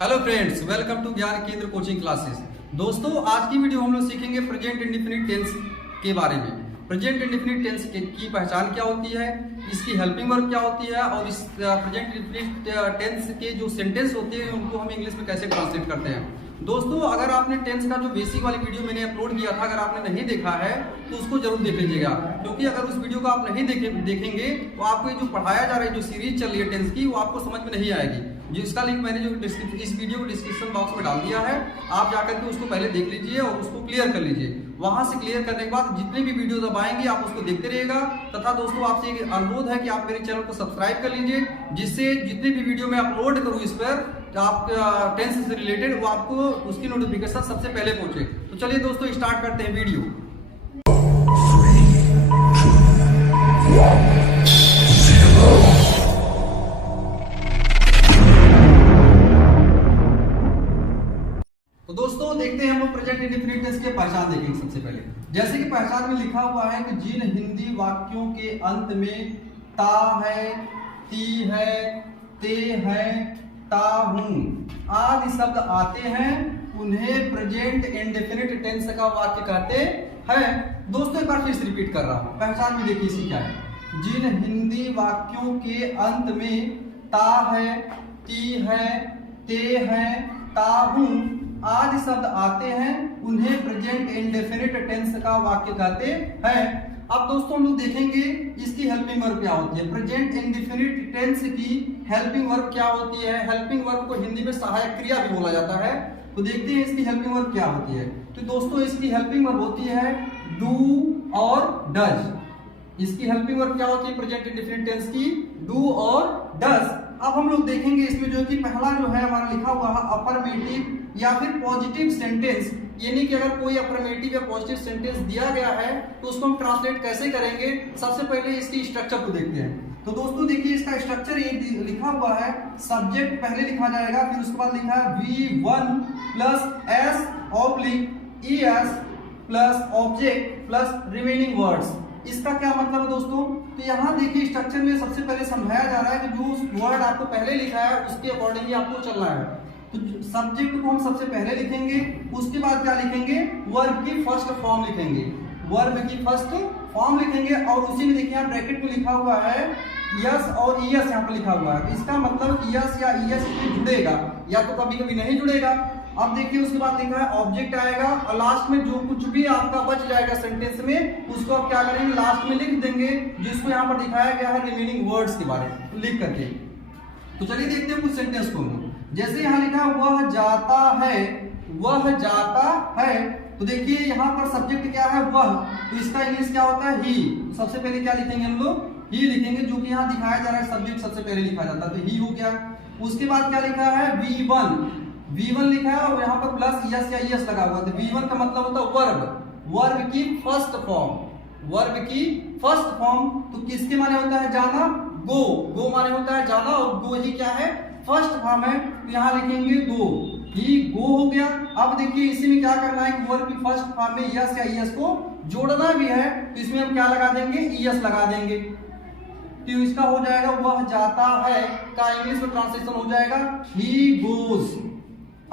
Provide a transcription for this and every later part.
Hello friends, welcome to ज्ञान केंद्र coaching classes. दोस्तों, आज की वीडियो हम लोग सीखेंगे प्रेजेंट इंडेफिनिट टेंस के बारे में। प्रेजेंट इंडेफिनिट टेंस की पहचान क्या होती है, इसकी हेल्पिंग वर्ब क्या होती है और इस प्रेजेंट इंडेफिनिट टेंस के जो सेंटेंस होते हैं उनको हम इंग्लिश में कैसे ट्रांसलेट करते हैं। दोस्तों, अगर आपने टेंस का जो बेसिक वाली वीडियो मैंने अपलोड किया था, अगर आपने नहीं देखा है तो उसको जरूर देख लीजिएगा, क्योंकि अगर उस वीडियो को आप नहीं देखेंगे तो आपको ये जो पढ़ाया जा रहा है, जो सीरीज चल रही है टेंस की, वो आपको समझ में नहीं आएगी। जिसका लिंक मैंने जो इस वीडियो को डिस्क्रिप्शन बॉक्स में डाल दिया है, आप जाकर के उसको पहले देख लीजिए और उसको क्लियर कर लीजिए। वहां से क्लियर करने के बाद जितने भी वीडियो दब आएंगे आप उसको देखते रहिएगा। तथा दोस्तों, आपसे एक अनुरोध है कि आप मेरे चैनल को सब्सक्राइब कर लीजिए, जिससे जितनी भी वीडियो मैं अपलोड करूँ इस पर आप टेंस से रिलेटेड, वो आपको उसकी नोटिफिकेशन सबसे पहले पहुंचे। तो चलिए दोस्तों, स्टार्ट करते हैं वीडियो। तो दोस्तों, देखते हैं हम लोग प्रेजेंट इंडेफिनिट टेंस की पहचान देखेंगे। सबसे पहले जैसे कि पहचान में लिखा हुआ है कि जिन हिंदी वाक्यों के अंत में ता है, ती है, ते है, ता हूं आदि शब्द आते हैं, उन्हें प्रेजेंट इंडेफिनिट टेंस का वाक्य कहते हैं। दोस्तों, एक बार फिर से रिपीट कर रहा हूं, पहचान में देखिए इसकी क्या है। जिन हिंदी वाक्यों के अंत में ता है, ती है, ते है, ता हूं आदि शब्द आते हैं, उन्हें प्रेजेंट इंडेफिनिट टेंस का वाक्य कहते हैं। अब दोस्तों, हम लोग देखेंगे इसकी हेल्पिंग वर्ब क्या होती है। प्रेजेंट इंडेफिनिट टेंस की हेल्पिंग वर्ब क्या होती है। हेल्पिंग वर्ब को हिंदी में सहायक क्रिया भी बोला जाता है। तो देखते हैं इसकी हेल्पिंग वर्ब क्या होती है। तो दोस्तों, इसकी हेल्पिंग वर्ब होती है डू और डज। इसकी हेल्पिंग वर्ब क्या होती है प्रेजेंट इंडेफिनिट टेंस की, डू और डज। अब हम लोग देखेंगे इसमें जो कि पहला जो है हमारा लिखा हुआ है अफर्मेटिव या फिर पॉजिटिव सेंटेंस, यानी कि अगर कोई अफर्मेटिव या पॉजिटिव सेंटेंस दिया गया है तो उसको हम ट्रांसलेट कैसे करेंगे। सबसे पहले इसकी स्ट्रक्चर को देखते हैं। तो दोस्तों देखिए, इसका स्ट्रक्चर ये लिखा हुआ है, सब्जेक्ट पहले लिखा जाएगा, फिर उसके बाद लिखा है V1 plus S oblique ES plus object plus remaining words. इसका क्या मतलब है दोस्तों। तो यहाँ देखिए स्ट्रक्चर में सबसे पहले समझाया जा रहा है कि जो वर्ड आपको पहले लिखा है उसके अकॉर्डिंग ही आपको चलना है। तो सब्जेक्ट को हम सबसे पहले लिखेंगे, उसके बाद क्या लिखेंगे, वर्ब की फर्स्ट फॉर्म लिखेंगे, वर्ब की फर्स्ट फॉर्म लिखेंगे। और उसी में देखिए यहाँ ब्रैकेट में लिखा हुआ है यस और ईएस, यहाँ पर लिखा हुआ है। इसका मतलब यस या ईएस जुड़ेगा या तो कभी कभी नहीं जुड़ेगा। अब देखिए उसके बाद लिखा है ऑब्जेक्ट आएगा और लास्ट में जो कुछ भी आपका बच जाएगा सेंटेंस में उसको आप क्या करेंगे, लास्ट में लिख देंगे, जिसको यहाँ पर दिखाया गया है रिमेनिंग वर्ड्स के बारे में लिख करके। तो चलिए देखते हैं कुछ सेंटेंस को। जैसे यहाँ लिखा वह जाता है, वह जाता है। तो देखिए यहाँ पर सब्जेक्ट क्या है, वह, तो इसका इंग्लिश क्या होता है, ही। सबसे पहले क्या लिखेंगे हम लोग, ही लिखेंगे, जो कि यहाँ दिखाया जा रहा है सब्जेक्ट सबसे पहले लिखा जाता है, तो ही हो गया। उसके बाद क्या लिखा है, V1 लिखा है और यहाँ पर प्लस यस या यस लगा हुआ है। तो V1 का मतलब होता है वर्ब, वर्ब की फर्स्ट फॉर्म, वर्ब की फर्स्ट फॉर्म। तो किसके माने होता है, जाना, गो, गो माने होता है जाना और गो ही क्या है, फर्स्ट फॉर्म है। तो यहाँ लिखेंगे गो, ही गो हो गया। अब देखिए इसी में क्या करना है कि वर्ब की फर्स्ट फॉर्म में यस या ईएस को जोड़ना भी है, तो इसमें हम क्या लगा देंगे, ईएस लगा देंगे। तो इसका हो जाएगा वह जाता है का इंग्लिश में ट्रांसलेशन हो जाएगा ही गोज।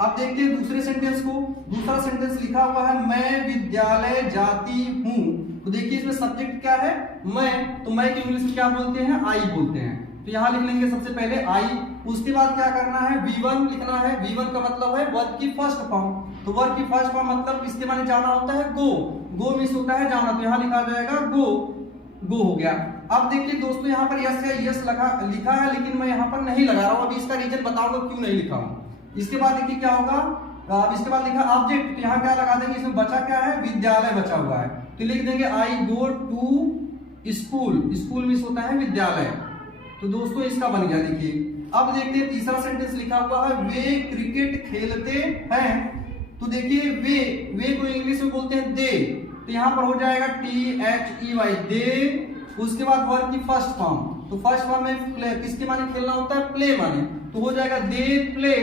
अब देखते हैं दूसरे सेंटेंस को। दूसरा सेंटेंस लिखा हुआ है मैं विद्यालय जाती हूँ। तो देखिए इसमें सब्जेक्ट क्या है, मैं, तो मैं की इंग्लिश में क्या बोलते हैं, आई बोलते हैं। तो यहाँ लिख लेंगे सबसे पहले आई। उसके बाद क्या करना है, V1 लिखना है। V1 का मतलब है वर्ब की फर्स्ट फॉर्म। तो वर्ब की फर्स्ट फॉर्म मतलब किसके माने जाना होता है, गो, गो मीन्स होता है जाना। तो यहाँ लिखा जाएगा गो, गो हो गया। अब देखिए दोस्तों, यहाँ पर यस या यस लिखा है, लेकिन मैं यहाँ पर नहीं लगा रहा हूँ। अभी इसका रीजन बताऊंगा क्यों नहीं लिखा हूँ। इसके बाद देखिए क्या होगा, इसके बाद लिखा ऑब्जेक्ट, तो यहाँ क्या लगा देंगे, इसमें बचा क्या है, विद्यालय बचा हुआ है। तो लिख देंगे I go to school, school means होता है विद्यालय। तो दोस्तों इसका बन गया। देखिए अब देखते हैं तीसरा सेंटेंस लिखा हुआ है वे क्रिकेट खेलते हैं। तो देखिए वे को इंग्लिश में बोलते हैं दे। तो यहाँ पर हो जाएगा THEY, दे। उसके बाद वर्ब की फर्स्ट फॉर्म, तो फर्स्ट फॉर्म में किसके माने खेलना होता है, प्ले माने, तो हो जाएगा दे प्ले।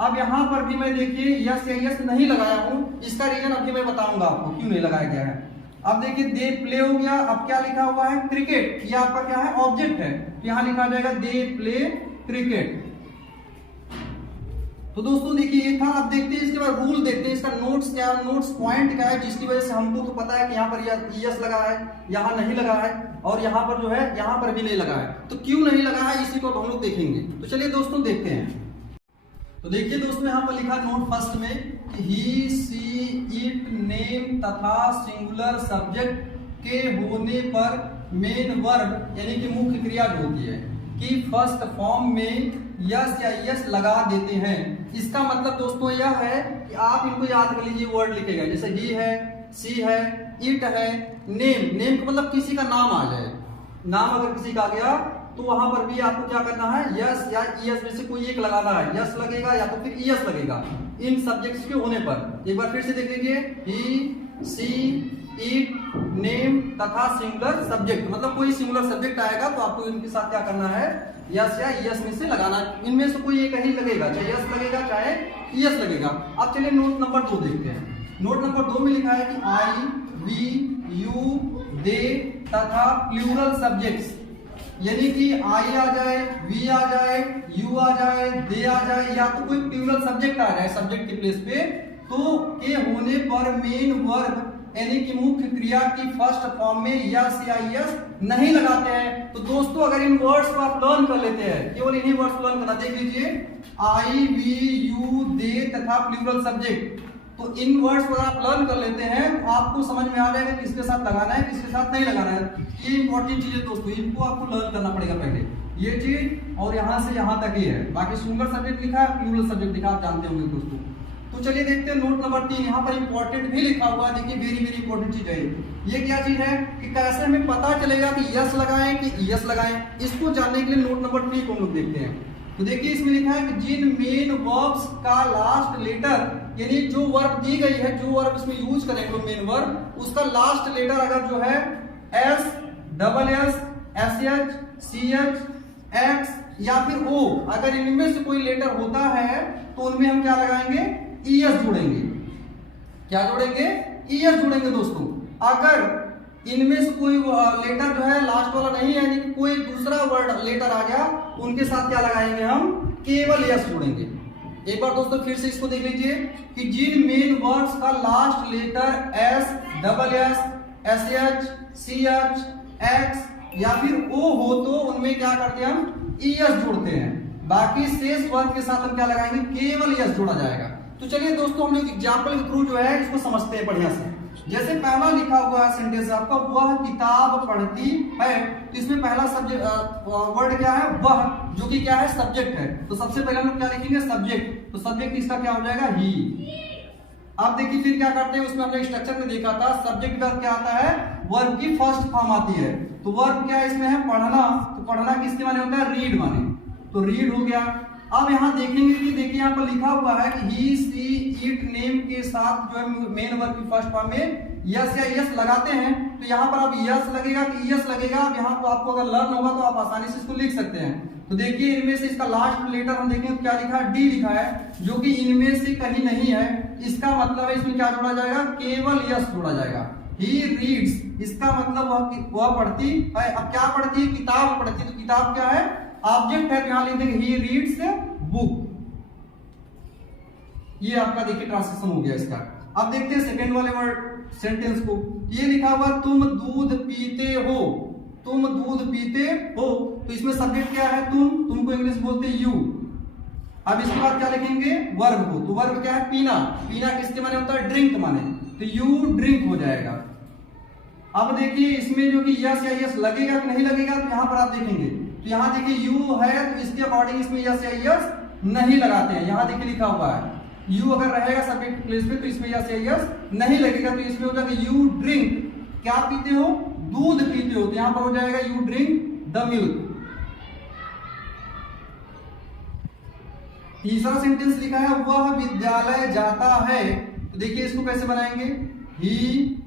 अब यहाँ पर भी मैं देखिए यस या यस नहीं लगाया हूँ, इसका रीजन अभी मैं बताऊंगा आपको क्यों नहीं लगाया गया है। अब देखिए दे प्ले हो गया। अब क्या लिखा हुआ है, क्रिकेट, ये आपका क्या है, ऑब्जेक्ट है। यहाँ लिखा जाएगा दे प्ले क्रिकेट। तो दोस्तों देखिए ये था। अब देखते हैं इसके बाद रूल देखते हैं, इसका नोट्स क्या है, नोट्स पॉइंट क्या है, जिसकी वजह से हमको तो पता है कि यहाँ पर यस लगा है, यहाँ नहीं लगा है, और यहाँ पर जो है यहाँ पर भी नहीं लगा है। तो क्यों नहीं लगा है इसी को हम लोग देखेंगे। तो चलिए दोस्तों देखते हैं। तो देखिए दोस्तों यहाँ पर लिखा नोट फर्स्ट में कि ही, सी, इट, नेम तथा सिंगुलर सब्जेक्ट के होने पर मेन वर्ब यानी कि मुख्य क्रिया जो होती है कि फर्स्ट फॉर्म में यस या यस लगा देते हैं। इसका मतलब दोस्तों यह है कि आप इनको याद कर लीजिए, वर्ड लिखेगा जैसे ही है, सी है, इट है, नेम। नेम का मतलब किसी का नाम आ जाए, नाम अगर किसी का आ गया तो वहां पर भी आपको क्या करना है, यस या ईएस में से कोई एक लगाना है। यस लगेगा या तो फिर ईएस लगेगा इन सब्जेक्ट्स के होने पर। एक बार फिर से देख लीजिए, ही, सी, इट, नेम तथा सिंगुलर सब्जेक्ट, मतलब कोई सिंगुलर सब्जेक्ट आएगा तो आपको इनके साथ क्या करना है, यस या ईएस में से लगाना। इनमें से कोई एक ही लगेगा, चाहे यस लगेगा चाहे ईएस लगेगा। अब चलिए नोट नंबर 2 देखते हैं। नोट नंबर 2 में लिखा है कि आई, वी, यू, दे तथा प्लूरल सब्जेक्ट्स, यानी कि आई आ जाए, वी आ जाए, यू आ जाए, दे आ जाए, या तो कोई प्लूरल सब्जेक्ट आ जाए सब्जेक्ट के प्लेस पे, तो के होने पर मेन वर्ब यानी कि मुख्य क्रिया की फर्स्ट फॉर्म में यस या यस नहीं लगाते हैं। तो दोस्तों अगर इन वर्ड्स को आप लर्न कर लेते हैं, केवल इन्हीं वर्ड्स को लर्न करना, देख लीजिए आई, वी, यू, दे तथा प्लूरल सब्जेक्ट, तो इन वर्ड्स को आप लर्न कर लेते हैं तो आपको समझ में आ जाएगा किसके साथ लगाना है, किसके साथ नहीं लगाना है। ये इंपॉर्टेंट चीज है दोस्तों, इनको आपको लर्न करना पड़ेगा पहले। ये चीज और यहाँ से यहाँ तक ही है, बाकी सिंगुलर सब्जेक्ट लिखा है, प्लूरल सब्जेक्ट लिखा, आप जानते होंगे दोस्तों। तो चलिए देखते हैं नोट नंबर 3। यहाँ पर इंपॉर्टेंट भी लिखा हुआ है, देखिए वेरी वेरी इंपॉर्टेंट चीज है ये। क्या चीज है कि कैसे हमें पता चलेगा कि यस लगाएं कि यस लगाएं, इसको जानने के लिए नोट नंबर 3 को हम लोग देखते हैं। तो देखिए इसमें लिखा है कि जिन मेन वर्ब्स का लास्ट लेटर, यानी जो वर्ब दी गई है, जो वर्ब इसमें यूज करेंगे मेन वर्ब, उसका लास्ट लेटर अगर जो है S, double S, S H, C H, X या फिर ओ, अगर इनमें से कोई लेटर होता है तो उनमें हम क्या लगाएंगे, ईएस जोड़ेंगे। क्या जोड़ेंगे, ईएस जोड़ेंगे दोस्तों। अगर इनमें से कोई लेटर जो है लास्ट वाला नहीं है, यानी कि कोई दूसरा वर्ड लेटर आ गया, उनके साथ क्या लगाएंगे, हम केवल यस जोड़ेंगे। एक बार दोस्तों फिर से इसको देख लीजिए कि जिन मेन वर्ड्स का last letter S, double S, S H, C H, X या फिर ओ हो तो उनमें क्या करते हैं, हम ईएस जोड़ते हैं। बाकी शेष वर्ड के साथ हम क्या लगाएंगे, केवल यस जोड़ा जाएगा। तो चलिए दोस्तों हम लोग एग्जाम्पल के थ्रू जो है इसको समझते हैं बढ़िया से। जैसे पहला लिखा हुआ है सेंटेंस आपका, वह किताब पढ़ती है, तो इसमें पहला सब्जेक्ट वर्ड क्या है, वह, जो कि क्या है, सब्जेक्ट है। तो सबसे पहले हम लोग क्या लिखेंगे, सब्जेक्ट। तो सब्जेक्ट इसका क्या हो जाएगा, ही। अब देखिए फिर क्या करते हैं, उसमें हमने स्ट्रक्चर में देखा था, सब्जेक्ट का क्या आता है, वर्ब की फर्स्ट फॉर्म आती है। तो वर्ब क्या है इसमें है, पढ़ना। तो पढ़ना किसके माने होता है, रीड माने, तो रीड हो गया। अब यहाँ देखेंगे कि देखिए यहाँ पर लिखा हुआ है कि ही, सी, इट, नेम के साथ जो है मेन वर्ब की फर्स्ट फॉर्म में यस या यस लगाते हैं। तो यहाँ पर अब यस लगेगा कि यस लगेगा, अब यहाँ पर आपको अगर लर्न होगा तो आप आसानी से इसको लिख सकते हैं। तो देखिए इनमें से इसका लास्ट लेटर हम देखें क्या लिखा है, डी लिखा है, जो कि इनमें से कहीं नहीं है। इसका मतलब है इसमें क्या जोड़ा जाएगा, केवल यस जोड़ा जाएगा। ही रीड्स, इसका मतलब वह पढ़ती है। अब क्या पढ़ती है, किताब पढ़ती है। तो किताब क्या है, ऑब्जेक्ट है, तो यहां लिख देंगे ही रीड्स बुक। ये आपका देखिए ट्रांसलेशन हो गया इसका। अब देखते हैं सेकंड वाले वर्ड सेंटेंस को। ये लिखा हुआ तुम दूध पीते हो, तुम दूध पीते हो, तो इसमें सब्जेक्ट क्या है, तुमको इंग्लिश बोलते हैं यू। अब इसके बाद क्या लिखेंगे, वर्ब को। तो वर्ब क्या है, पीना। पीना किसके माने होता है, ड्रिंक माने, तो यू ड्रिंक हो जाएगा। अब देखिए इसमें जो कि यस या यस लगेगा कि नहीं लगेगा, तो यहां पर आप देखेंगे, तो यहां देखिए यू है, तो इसके अकॉर्डिंग इसमें यस या यस नहीं लगाते हैं। यहां देखिए लिखा हुआ है यू अगर रहेगा सब्जेक्ट प्लेस पे तो इसमें यस या यस नहीं लगेगा, तो इसमें हो जाएगा यू ड्रिंक, क्या पीते हो, दूध पीते हो, तो यहां पर हो जाएगा यू ड्रिंक द मिल्क। तीसरा सेंटेंस लिखा है वह विद्यालय जाता है, तो देखिए इसको कैसे बनाएंगे, ही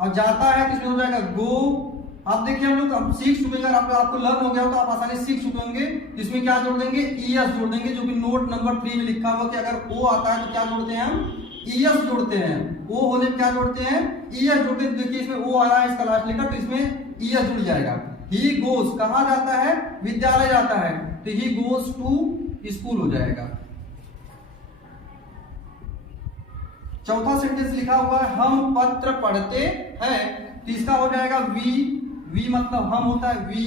और जाता है तो इसमें हो जाएगा गो। अब देखिए हम लोग अब सीख चुके हैं, आपको लर्न हो गया हो तो आप आसानी से सीख चुके होंगे। इसमें क्या जोड़ देंगे, ईएस जोड़ देंगे, जो कि नोट नंबर 3 में लिखा हुआ कि अगर ओ आता है तो क्या जोड़ते हैं, हम ईएस जोड़ते हैं। ओ होने पे क्या जोड़ते हैं, ईएस जोड़ते हैं। देखिए इसमें ओ आ रहा है इसका लास्ट लेकर, तो इसमें ईएस जुड़ जाएगा। ही गोज कहां जाता है, विद्यालय जाता है, तो ही गोज टू स्कूल हो जाएगा। चौथा सेंटेंस लिखा हुआ है हम पत्र पढ़ते हैं, तो इसका हो जाएगा वी। वी मतलब हम होता है वी,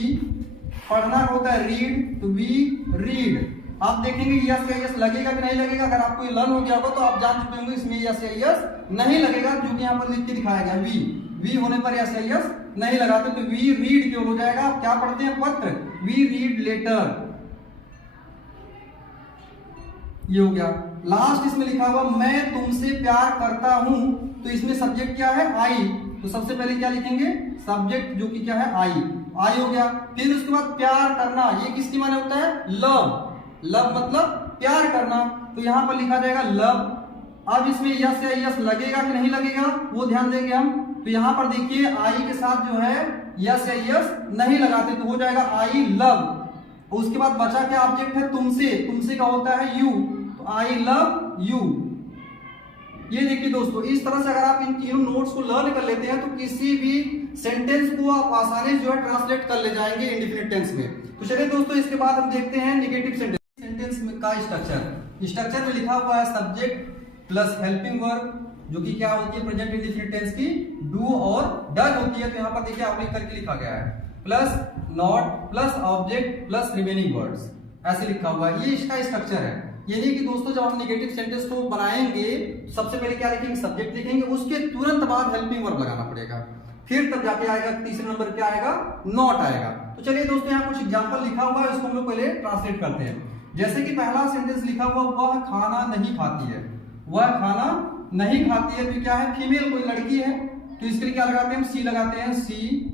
पढ़ना होता है रीड, तो वी रीड। आप देखेंगे यस या यस लगेगा कि नहीं लगेगा। अगर आपको ये लर्न हो गया होगा तो आप जान चुके होंगे इसमें यस या यस नहीं लगेगा, क्योंकि यहाँ पर लिख के दिखाया गया वी। वी होने पर यस या यस नहीं लगाते, तो वी रीड क्यों हो जाएगा। आप क्या पढ़ते हैं पत्र, वी रीड लेटर, ये हो गया। लास्ट इसमें लिखा हुआ मैं तुमसे प्यार करता हूं, तो इसमें सब्जेक्ट क्या है आई, तो सबसे पहले क्या लिखेंगे सब्जेक्ट जो कि क्या है आई, आई हो गया। फिर उसके बाद प्यार करना, ये किसकी माने होता है लव। लव मतलब प्यार करना, तो यहां पर लिखा जाएगा लव। अब इसमें यस या यस लगेगा कि नहीं लगेगा वो ध्यान देंगे हम। तो यहां पर देखिए आई के साथ जो है यस या यस नहीं लगाते, तो हो जाएगा आई लव। उसके बाद बचा क्या ऑब्जेक्ट है तुमसे, तुमसे का होता है यू, तो आई लव यू। ये देखिए दोस्तों, इस तरह से अगर आप इन तीनों नोट्स को लर्न कर लेते हैं तो किसी भी सेंटेंस को आप आसानी से जो है ट्रांसलेट कर ले जाएंगे इंडेफिनिट टेंस में। तो चलिए दोस्तों, इसके बाद हम देखते हैं नेगेटिव सेंटेंस। सेंटेंस में का स्ट्रक्चर, स्ट्रक्चर में लिखा हुआ है सब्जेक्ट प्लस हेल्पिंग वर्ब, जो कि क्या होती है प्रेजेंट इंडेफिनिट टेंस की डू और डज होती है। तो यहाँ पर देखिए आपने करके लिखा गया है plus not plus object plus remaining words, ऐसे लिखा हुआ है। ये इसका स्ट्रक्चर है। ये नहीं कि दोस्तों जब हम नेगेटिव सेंटेंस को बनाएंगे सबसे पहले क्या लिखेंगे सब्जेक्ट लिखेंगे, उसके तुरंत बाद हेल्पिंग वर्ब लगाना पड़ेगा, फिर तब जाके आएगा तीसरे नंबर क्या आएगा नॉट आएगा। तो चलिए दोस्तों, यहाँ कुछ एग्जांपल लिखा हुआ है, इसको हम लोग पहले ट्रांसलेट करते हैं। जैसे कि पहला सेंटेंस लिखा हुआ वह खाना नहीं खाती है, वह खाना नहीं खाती है, तो क्या है फीमेल कोई लड़की है, तो इसके लिए क्या लगाते हैं सी लगाते हैं सी।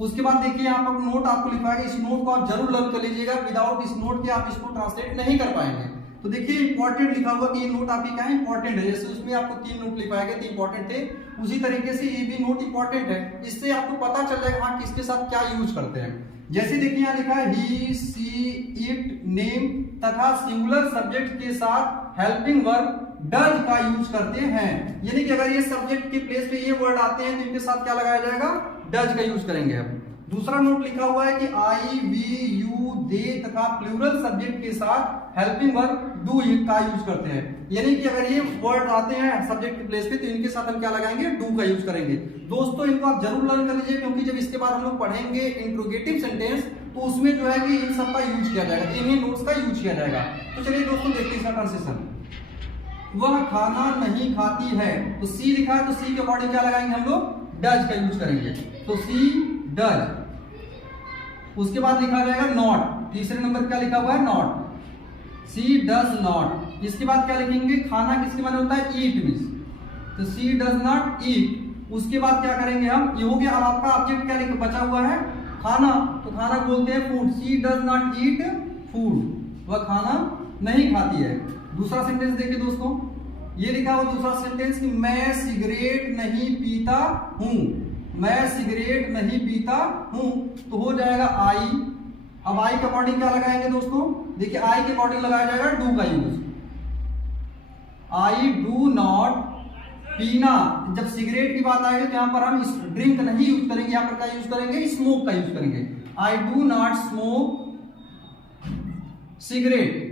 उसके बाद देखिए यहाँ पर नोट आपको लिखा है, इस नोट को आप जरूर लर्न कर लीजिएगा, विदाउट इस नोट के आप इसको ट्रांसलेट नहीं कर पाएंगे। तो देखिए इंपॉर्टेंट लिखा हुआ कि ये नोट आपकी क्या है इंपॉर्टेंट है, जैसे उसमें आपको 3 नोट लिखवाए गए थे इंपॉर्टेंट थे, उसी तरीके से ये भी नोट इंपॉर्टेंट है। इससे आपको पता चल जाएगा हाँ किसके साथ क्या यूज करते हैं। जैसे देखिए यहाँ लिखा है ही सी इट नेम तथा सिंगुलर सब्जेक्ट के साथ हेल्पिंग वर्ब डज का यूज करते हैं, यानी कि अगर ये सब्जेक्ट के प्लेस पे ये वर्ड आते हैं तो इनके साथ क्या लगाया जाएगा डज का यूज करेंगे। अब दूसरा नोट लिखा हुआ है कि आई वी यू दे तथा प्लूरल सब्जेक्ट के साथ हेल्पिंग वर्ब डू का यूज करते हैं, यानी कि अगर ये वर्ड आते हैं सब्जेक्ट के प्लेस पे तो इनके साथ हम क्या लगाएंगे डू का यूज करेंगे। दोस्तों इनको आप जरूर लर्न कर लीजिए, क्योंकि जब इसके बाद हम लोग पढ़ेंगे इंट्रोगेटिव सेंटेंस तो उसमें जो है कि इन सब का यूज किया जाएगा, इन्हीं नोट्स का यूज किया जाएगा। तो चलिए दोस्तों देखते हैं इसका ट्रांसलेशन। वह खाना नहीं खाती है, तो सी लिखा है तो सी के अकॉर्डिंग क्या लगाएंगे हम लोग डज का यूज करेंगे, तो सी डज। उसके बाद लिखा जाएगा नॉट, तीसरे नंबर क्या लिखा हुआ है नॉट, सी डज नॉट। इसके बाद क्या लिखेंगे खाना किसके माने होता है ईट मींस, तो सी डज नॉट ईट। उसके बाद क्या करेंगे हम, ये हो गया। अब आपका ऑब्जेक्ट क्या लिखा बचा हुआ है खाना, तो खाना बोलते हैं food, she does not eat food, वह खाना नहीं खाती है। दूसरा सेंटेंस देखिए दोस्तों, ये लिखा हुआ दूसरा सेंटेंस कि मैं सिगरेट नहीं पीता हूं, मैं सिगरेट नहीं पीता हूं, तो हो जाएगा आई। अब आई के अकॉर्डिंग क्या लगाएंगे दोस्तों, देखिए आई के अकॉर्डिंग लगाया जाएगा डू का यूज, आई डू नॉट पीना। जब सिगरेट की बात आएगी तो यहां पर हम ड्रिंक नहीं यूज करेंगे, यहां पर क्या यूज करेंगे स्मोक का यूज करेंगे, I do not smoke cigarette,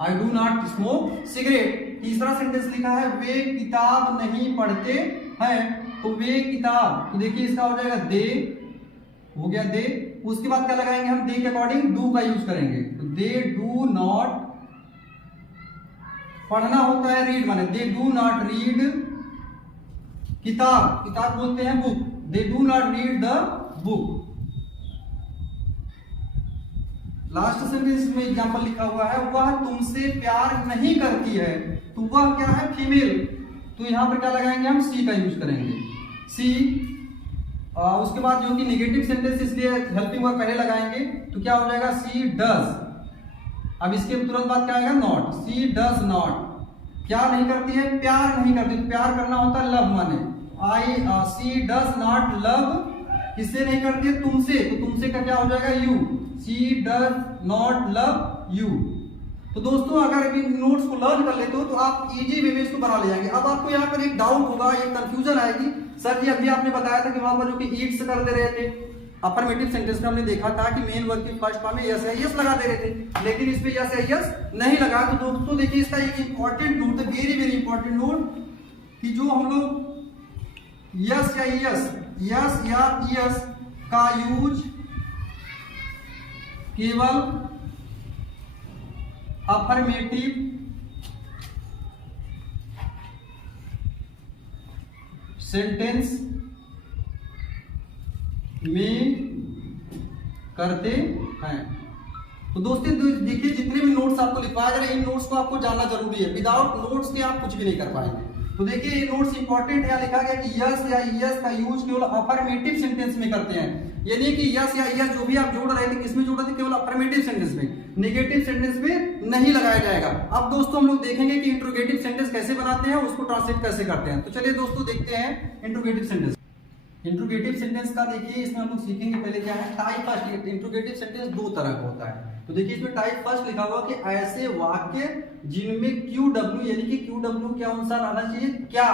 I do not smoke cigarette. तीसरा सेंटेंस लिखा है वे किताब नहीं पढ़ते हैं, तो वे किताब, तो देखिए इसका हो जाएगा दे, हो गया दे। उसके बाद क्या लगाएंगे हम, दे के अकॉर्डिंग डू का यूज करेंगे, तो दे डू नॉट, पढ़ना होता है रीड माने, दे डू नॉट रीड किताब, किताब बोलते हैं book, they do not read the book. Last sentence में एग्जांपल लिखा हुआ है वह तुमसे प्यार नहीं करती है, तो वह क्या है फीमेल, तो यहां पर क्या लगाएंगे हम सी का यूज करेंगे, सी। उसके बाद जो कि नेगेटिव सेंटेंस इसलिए हेल्पिंग वर्ब पहले लगाएंगे, तो क्या हो जाएगा सी डज। अब इसके तुरंत बाद क्या आएगा नॉट, सी डज नॉट, क्या नहीं करती है प्यार नहीं करती, तो प्यार करना होता है लव माने, आई सी डज नॉट लव, किससे नहीं करती है तुमसे, तो तुमसे का क्या हो जाएगा you, she does not love you. तो दोस्तों अगर इन नोट्स को लर्न कर लेते हो तो आप इजी वे में इसको बना ले जाएंगे। अब आपको यहाँ पर एक डाउट होगा, एक कंफ्यूजन आएगी, सर जी अभी आपने बताया था कि वहां पर जो कि ईट्स कर दे रहे थे, अफर्मेटिव सेंटेंस में हमने देखा था कि मेन वर्ब की फर्स्ट फॉर्म में यस या यस लगा दे रहे थे, लेकिन इसमें यस या यस नहीं लगा। तो दोस्तों देखिए इसका एक important note, very very important note, कि जो हम लोग यस या यस का यूज केवल अफर्मेटिव सेंटेंस में करते हैं। तो दोस्तों देखिए जितने भी नोट्स आपको लिखवाया जा रहा है, इन नोट्स को आपको जानना जरूरी है। विदाउट नोट्स के आप कुछ भी नहीं कर पाएंगे। तो देखिए ये नोट्स इंपॉर्टेंट है, लिखा गया कि यस या यस का यूज केवल अफर्मेटिव सेंटेंस में करते हैं, यानी कि यस या यस जो भी आप जोड़ रहे थे किसमें जोड़ रहे थे, केवल अफर्मेटिव सेंटेंस में, नेगेटिव सेंटेंस में नहीं लगाया जाएगा। अब दोस्तों हम लोग देखेंगे कि इंट्रोगेटिव सेंटेंस कैसे बनाते हैं, उसको ट्रांसलेट कैसे करते हैं। तो चलिए दोस्तों देखते हैं इंट्रोगेटिव सेंटेंस। इंट्रोगेटिव सेंटेंस का देखिए इसमें हम लोग सीखेंगे पहले क्या है टाइप फर्स्ट। इंट्रोगेटिव सेंटेंस दो तरह का होता है। तो देखिए इसमें टाइप फर्स्ट लिखा हुआ कि ऐसे वाक्य जिनमें QW यानी कि QW के अनुसार आना चाहिए क्या,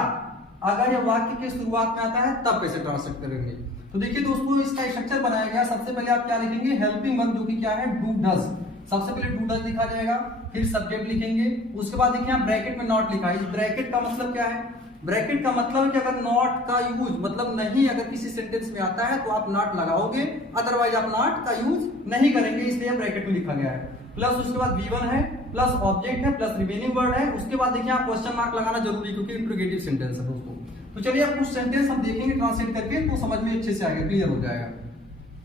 अगर यह वाक्य के शुरुआत में आता है तब कैसे ट्रांसलेट करेंगे। तो देखिए दोस्तों इसका स्ट्रक्चर बनाया गया। सबसे पहले आप क्या लिखेंगे, हेल्पिंग वर्ब जो कि क्या है डू डज। सबसे पहले डू डज लिखा जाएगा, फिर सब्जेक्ट लिखेंगे, उसके बाद देखिए यहाँ ब्रैकेट में नॉट लिखा है। इस ब्रैकेट का मतलब क्या है, ब्रैकेट का मतलब है कि अगर नॉट का यूज मतलब नहीं अगर किसी सेंटेंस में आता है तो आप नॉट लगाओगे, अदरवाइज आप नॉट का यूज नहीं करेंगे, इसलिए ब्रैकेट में लिखा गया है। प्लस उसके बाद V1 है, प्लस ऑब्जेक्ट है, प्लस रिमेनिंग वर्ड है। उसके बाद देखिए आप क्वेश्चन मार्क लगाना जरूरी क्योंकि इंट्रोगेटिव सेंटेंस है दोस्तों। तो चलिए अब कुछ सेंटेंस हम देखेंगे ट्रांसलेट करके तो समझ में अच्छे से आएगा, क्लियर हो जाएगा।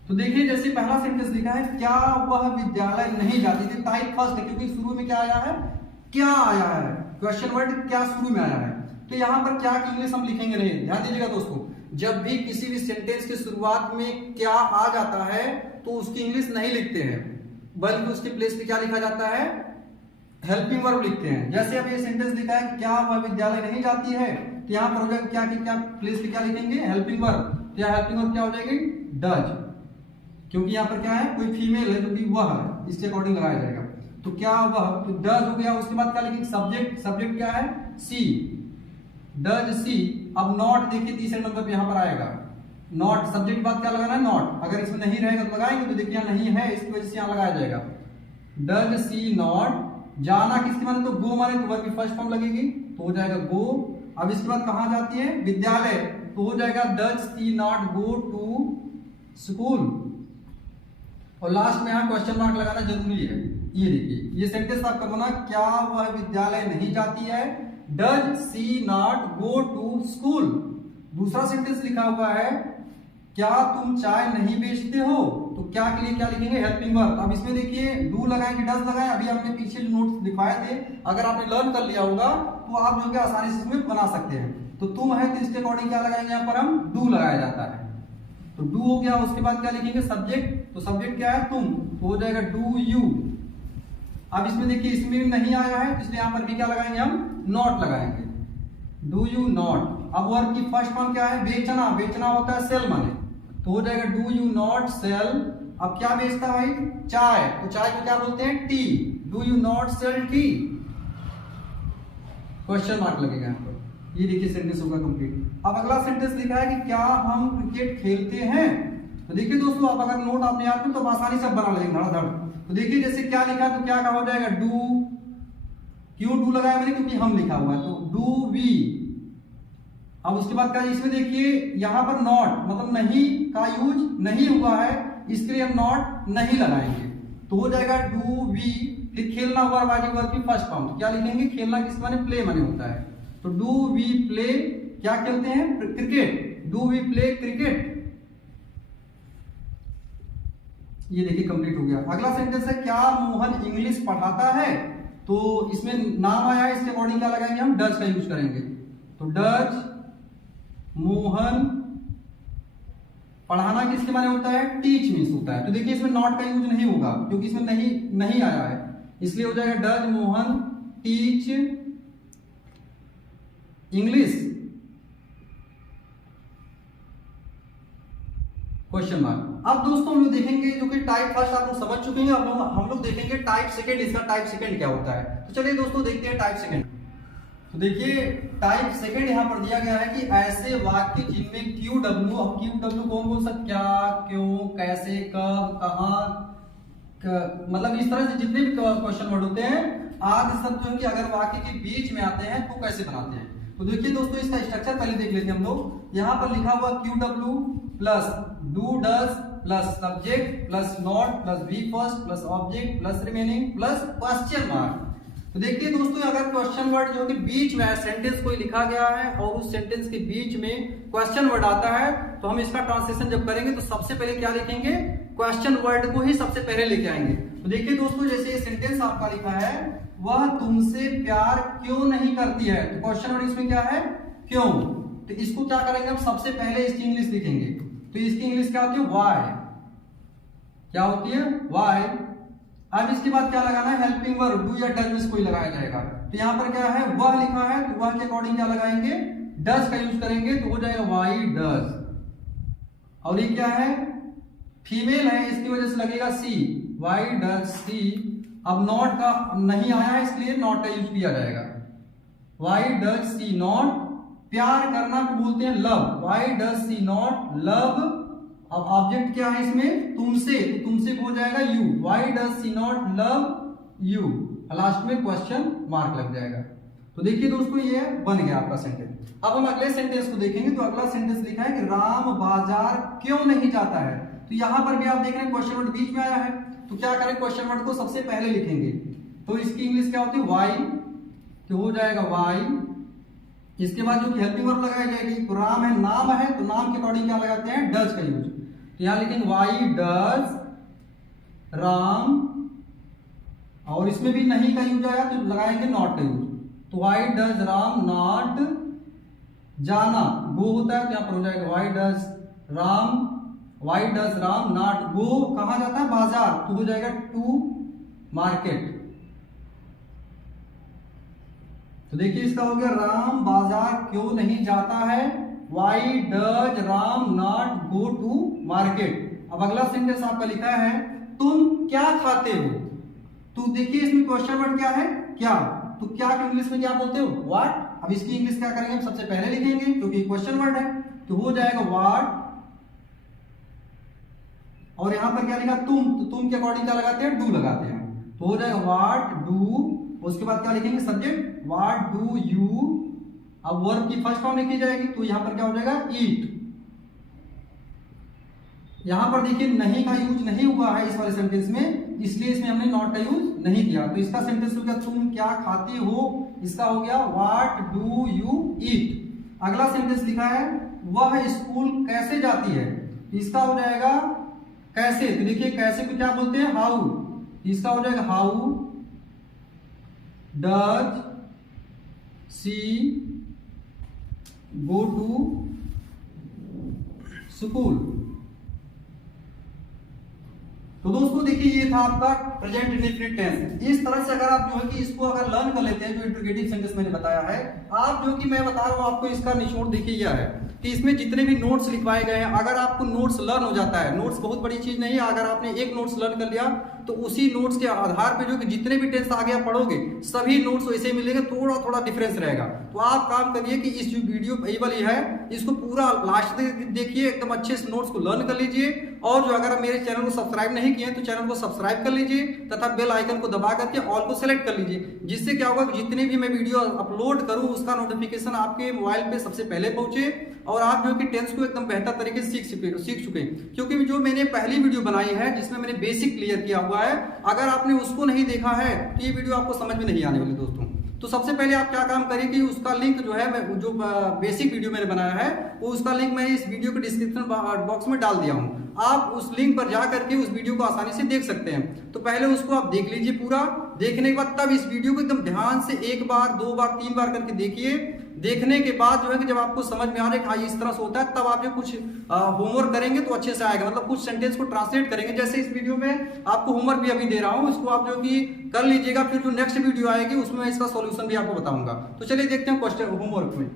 तो देखिए जैसे पहला सेंटेंस लिखा है, क्या वह विद्यालय नहीं जाती थी। टाइप फर्स्ट है क्योंकि शुरू में क्या आया है, क्या आया है, क्वेश्चन वर्ड क्या शुरू में आया है। तो यहाँ पर क्या की इंग्लिश हम लिखेंगे नहीं, ध्यान दीजिएगा दोस्तों। जब भी किसी भी सेंटेंस के शुरुआत में क्या आ जाता है तो उसकी इंग्लिश नहीं लिखते हैं, बल्कि उसके प्लेस पे क्या लिखा जाता है, हेल्पिंग वर्ब लिखते हैं। जैसे अब ये सेंटेंस लिखा है क्या वह विद्यालय नहीं जाती है, तो यहाँ पर हो जाएगा क्या प्लेस पे क्या लिखेंगे, हेल्पिंग वर्ब। तो यहाँ हेल्पिंग वर्ब क्या हो जाएगी, डज, क्योंकि यहाँ पर क्या है कोई फीमेल है जो कि वह है, इसके अकॉर्डिंग लगाया जाएगा। तो क्या वह, तो डज हो गया। उसके बाद क्या लिखेंगे, सब्जेक्ट, सब्जेक्ट क्या है सी, डज सी। अब नॉट देखिए तीसरे नंबर पे यहाँ पर आएगा, नॉट सब्जेक्ट बाद क्या लगाना है, नॉट। अगर इसमें नहीं रहेगा तो लगाएंगे, तो देखिए यहाँ नहीं है इसकी वजह से यहाँ लगाया जाएगा। डज सी नॉट, जाना किसके माने, तो गो माने, तो वर्ब की फर्स्ट फॉर्म लगेगी तो हो जाएगा गो। अब इसके बाद कहाँ जाती है, विद्यालय, तो हो जाएगा does she not go to school. और लास्ट में यहाँ क्वेश्चन मार्क लगाना जरूरी है। ये देखिए ये सेंटेंस आपका बना, क्या वह विद्यालय नहीं जाती है, does she not go to school. दूसरा सेंटेंस लिखा हुआ है, क्या तुम चाय नहीं बेचते हो, तो क्या के लिए क्या लिखेंगे, हेल्पिंग वर्ब। अब इसमें देखिए डू लगाएं कि डज लगाएं, अभी आपने पीछे जो नोट्स दिखाए थे अगर आपने लर्न कर लिया होगा तो आप जो है आसानी से इसमें बना सकते हैं। तो तुम है तो इसके अकॉर्डिंग क्या लगाएंगे, यहाँ पर हम डू लगाया जाता है, तो डू हो गया। उसके बाद क्या लिखेंगे, सब्जेक्ट, तो सब्जेक्ट क्या है तुम, तो हो जाएगा डू यू। अब इसमें देखिए इसमें नहीं आया है इसलिए यहाँ पर भी क्या लगाएंगे, हम नॉट लगाएंगे, डू यू नॉट। अब वर्ब की फर्स्ट फॉर्म क्या है, बेचना, बेचना होता है सेल माने, तो हो जाएगा डू यू नॉट सेल। अब क्या बेचता है भाई, चाय, तो चाय को क्या बोलते हैं, tea, do you not sell tea, question mark लगेगा यहाँ पर। ये देखिए सेंटेंस होगा कंप्लीट। अब अगला सेंटेंस लिखा है कि क्या हम क्रिकेट खेलते हैं। तो देखिए दोस्तों आप अगर नोट आपने याद तो आसानी से बना लेंगे धड़ाधड़। तो देखिए जैसे क्या लिखा तो क्या का हो जाएगा, डू, क्यों डू लगाया मैंने, क्योंकि हम लिखा हुआ है, तो डू वी। अब उसके बाद क्या, इसमें देखिए यहाँ पर नॉट मतलब नहीं का यूज नहीं हुआ है, इसके लिए हम नॉट नहीं लगाएंगे, तो हो जाएगा डू वी। फिर खेलना वर्ब आगे वर्ब की फर्स्ट फॉर्म, तो क्या लिखेंगे, खेलना किस माने, प्ले माने होता है, तो डू वी प्ले, क्या खेलते हैं, cricket, do we play cricket. ये देखिए कंप्लीट हो गया। अगला सेंटेंस है, क्या मोहन इंग्लिश पढ़ाता है, तो इसमें नाम आया है इसके अकॉर्डिंग क्या लगाएंगे, हम डज का यूज करेंगे, तो डज मोहन, पढ़ाना किसके माने होता है, टीच मीन्स होता है, तो देखिए इसमें नॉट का यूज नहीं होगा क्योंकि इसमें नहीं आया है, इसलिए हो जाएगा does Mohan teach English, question mark. अब दोस्तों हम लोग देखेंगे जो कि टाइप फर्स्ट आप लोग समझ चुके हैं, अब हम लोग देखेंगे टाइप सेकंड, इसका टाइप सेकंड क्या होता है। तो चलिए दोस्तों देखते हैं टाइप सेकंड। तो देखिए टाइप सेकंड यहाँ पर दिया गया है कि ऐसे वाक्य जिनमें क्यू डब्ल्यू, अब क्यू डब्ल्यू कौन बोल सकता, क्या, क्यों, कैसे, कब, कहाँ, मतलब इस तरह से जितने भी क्वेश्चन वर्ड होते हैं आदि सब जो है कि अगर वाक्य के बीच में आते हैं तो कैसे बनाते हैं। तो देखिए दोस्तों इसका स्ट्रक्चर पहले देख लेते हैं हम लोग। यहाँ पर लिखा हुआ Q W plus do does plus subject plus not plus V first plus object plus remaining plus question mark. तो देखिए दोस्तों अगर क्वेश्चन वर्ड जो कि बीच में सेंटेंस कोई लिखा गया है और उस सेंटेंस के बीच में क्वेश्चन वर्ड आता है तो हम इसका ट्रांसलेशन जब करेंगे तो सबसे पहले क्या लिखेंगे, क्वेश्चन वर्ड को ही सबसे पहले लेके आएंगे। तो देखिए दोस्तों जैसे ये सेंटेंस आपका लिखा है वह तुमसे प्यार क्यों नहीं करती है, तो क्वेश्चन वर्ड इसमें क्या है, क्यों। तो इसको क्या करेंगे हम सबसे पहले इसकी इंग्लिश लिखेंगे। तो इसकी इंग्लिश क्या होती है, वाई। क्या होती है, वाई। अब इसके बाद क्या लगाना है, हेल्पिंग वर्ब डू या डज में कोई लगाया जाएगा। तो यहाँ पर क्या है, वह लिखा है तो वह के अकॉर्डिंग क्या लगाएंगे, डज का यूज करेंगे तो हो जाएगा वाई डज। और ये क्या है, फीमेल है इसकी वजह से लगेगा सी, वाई डज सी। अब नॉट का नहीं आया है इसलिए नॉट का यूज किया जाएगा, वाई डज सी नॉट। प्यार करना को बोलते हैं love, why does she not love. अब ऑब्जेक्ट क्या है इसमें, तुमसे, तो तुमसे हो जाएगा you, why does she not love you. Last में क्वेश्चन मार्क लग जाएगा। तो देखिए दोस्तों ये बन गया आपका सेंटेंस। अब हम अगले सेंटेंस को देखेंगे। तो अगला सेंटेंस लिखा है कि राम बाजार क्यों नहीं जाता है। तो यहां पर भी आप देख रहे हैं क्वेश्चन वर्ड बीच में आया है तो क्या करें, क्वेश्चन वर्ड को सबसे पहले लिखेंगे। तो इसकी इंग्लिश क्या होती है, वाई, तो हो जाएगा वाई। इसके बाद जो हेल्पिंग वर्ब लगाई जाएगी, तो राम है, नाम है तो नाम के अकॉर्डिंग क्या लगाते हैं, डज का यूज। तो यहां लिखेंगे वाई डज राम, और इसमें भी नहीं का यूज आया तो लगाएंगे नॉट का यूज। तो वाई डज राम नॉट जाना, गो होता है तो यहां पर हो जाएगा Y does Ram, Y does Ram not गो, कहां जाता है, बाजार, तो हो जाएगा टू मार्केट। तो देखिए इसका हो गया राम बाजार क्यों नहीं जाता है, why does Ram not go to market. अब अगला सेंटेंस आपका लिखा है तुम क्या खाते हो। तो देखिए इसमें क्वेश्चन वर्ड क्या है, क्या। तो क्या की इंग्लिश में क्या बोलते हो, व्हाट। अब इसकी इंग्लिश क्या करेंगे, हम सबसे पहले लिखेंगे क्योंकि क्वेश्चन वर्ड है तो हो जाएगा व्हाट। और यहां पर क्या लिखा, तुम, तो तुम के अकॉर्डिंग क्या लगाते हैं, डू लगाते हैं तो हो जाएगा व्हाट डू। उसके बाद क्या लिखेंगे, सब्जेक्ट, व्हाट डू यू। अब वर्ब की फर्स्ट फॉर्म लिखी जाएगी तो यहां पर क्या हो जाएगा, ईट। यहां पर देखिए नहीं का यूज नहीं हुआ है इस वाले सेंटेंस में, इसलिए इसमें हमने नॉट का यूज नहीं किया। तो इसका सेंटेंस हो गया तुम क्या खाते हो, इसका हो गया व्हाट डू यू ईट। अगला सेंटेंस लिखा है वह स्कूल कैसे जाती है, इसका हो जाएगा कैसे। तो देखिए कैसे को क्या बोलते हैं, हाउ, इसका हो जाएगा how does she go to school. तो दोस्तों देखिए ये था आपका प्रेजेंट इंडेफिनिट टेंस। इस तरह से अगर आप जो है कि इसको अगर लर्न कर लेते हैं, जो इंट्रोगेटिव सेंटेंस मैंने बताया है, आप जो कि मैं बता रहा हूं आपको इसका निचोड़ देखिए यह है कि इसमें जितने भी नोट्स लिखवाए गए हैं, अगर आपको नोट्स लर्न हो जाता है, नोट्स बहुत बड़ी चीज नहीं है, अगर आपने एक नोट्स लर्न कर लिया तो उसी नोट्स के आधार पे जो कि जितने भी टेंस आगे आप पढ़ोगे सभी नोट्स वैसे मिलेंगे, थोड़ा थोड़ा डिफरेंस रहेगा। तो आप काम करिए कि इस जो वीडियो वाली है इसको पूरा लास्ट तक देखिए, एकदम अच्छे से नोट्स को लर्न कर लीजिए। और जो अगर मेरे चैनल को सब्सक्राइब नहीं किए तो चैनल को सब्सक्राइब कर लीजिए तथा बेल आइकन को दबा करके ऑल को सेलेक्ट कर लीजिए, जिससे क्या होगा कि जितने भी मैं वीडियो अपलोड करूं उसका नोटिफिकेशन आपके मोबाइल पे सबसे पहले पहुंचे और आप जो कि टेंस को एकदम बेहतर तरीके से सीख चुके। क्योंकि जो मैंने पहली वीडियो बनाई है जिसमें मैंने बेसिक क्लियर किया हुआ है, अगर आपने उसको नहीं देखा है तो ये वीडियो आपको समझ में नहीं आने वाली दोस्तों। तो सबसे पहले आप क्या काम करें कि उसका लिंक जो है मैं जो बेसिक वीडियो मैंने बनाया है वो उसका लिंक मैंने इस वीडियो के डिस्क्रिप्शन बॉक्स में डाल दिया हूं, आप उस लिंक पर जा करके उस वीडियो को आसानी से देख सकते हैं। तो पहले उसको आप देख लीजिए, पूरा देखने के बाद तब इस वीडियो को एकदम ध्यान से एक बार, दो बार, तीन बार करके देखिए। देखने के बाद जो है कि जब आपको समझ में आ रहा है कि हाँ इस तरह से होता है, तब आप जो कुछ होमवर्क करेंगे तो अच्छे से आएगा, मतलब कुछ सेंटेंस को ट्रांसलेट करेंगे। जैसे इस वीडियो में आपको होमवर्क भी अभी दे रहा हूँ, इसको आप जो कि कर लीजिएगा, फिर जो नेक्स्ट वीडियो आएगी उसमें इसका सॉल्यूशन भी आपको बताऊंगा। तो चलिए देखते हैं क्वेश्चन होमवर्क में।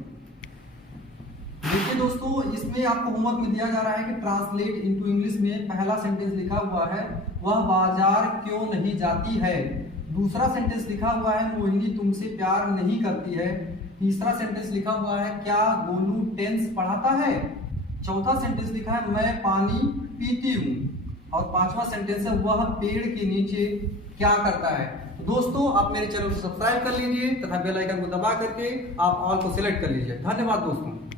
देखिए दोस्तों इसमें आपको होमवर्क में दिया जा रहा है कि ट्रांसलेट इनटू इंग्लिश में पहला सेंटेंस लिखा हुआ है वह बाजार क्यों नहीं जाती है। दूसरा सेंटेंस लिखा हुआ है मोहिनी तुमसे प्यार नहीं करती है। तीसरा सेंटेंस लिखा हुआ है क्या गोलू टेंस पढ़ाता है। चौथा सेंटेंस लिखा है मैं पानी पीती हूँ। और पांचवा सेंटेंस है वह पेड़ के नीचे क्या करता है। तो दोस्तों आप मेरे चैनल को सब्सक्राइब कर लीजिए तथा बेल आइकन को दबा करके आप ऑल को सिलेक्ट कर लीजिए। धन्यवाद दोस्तों।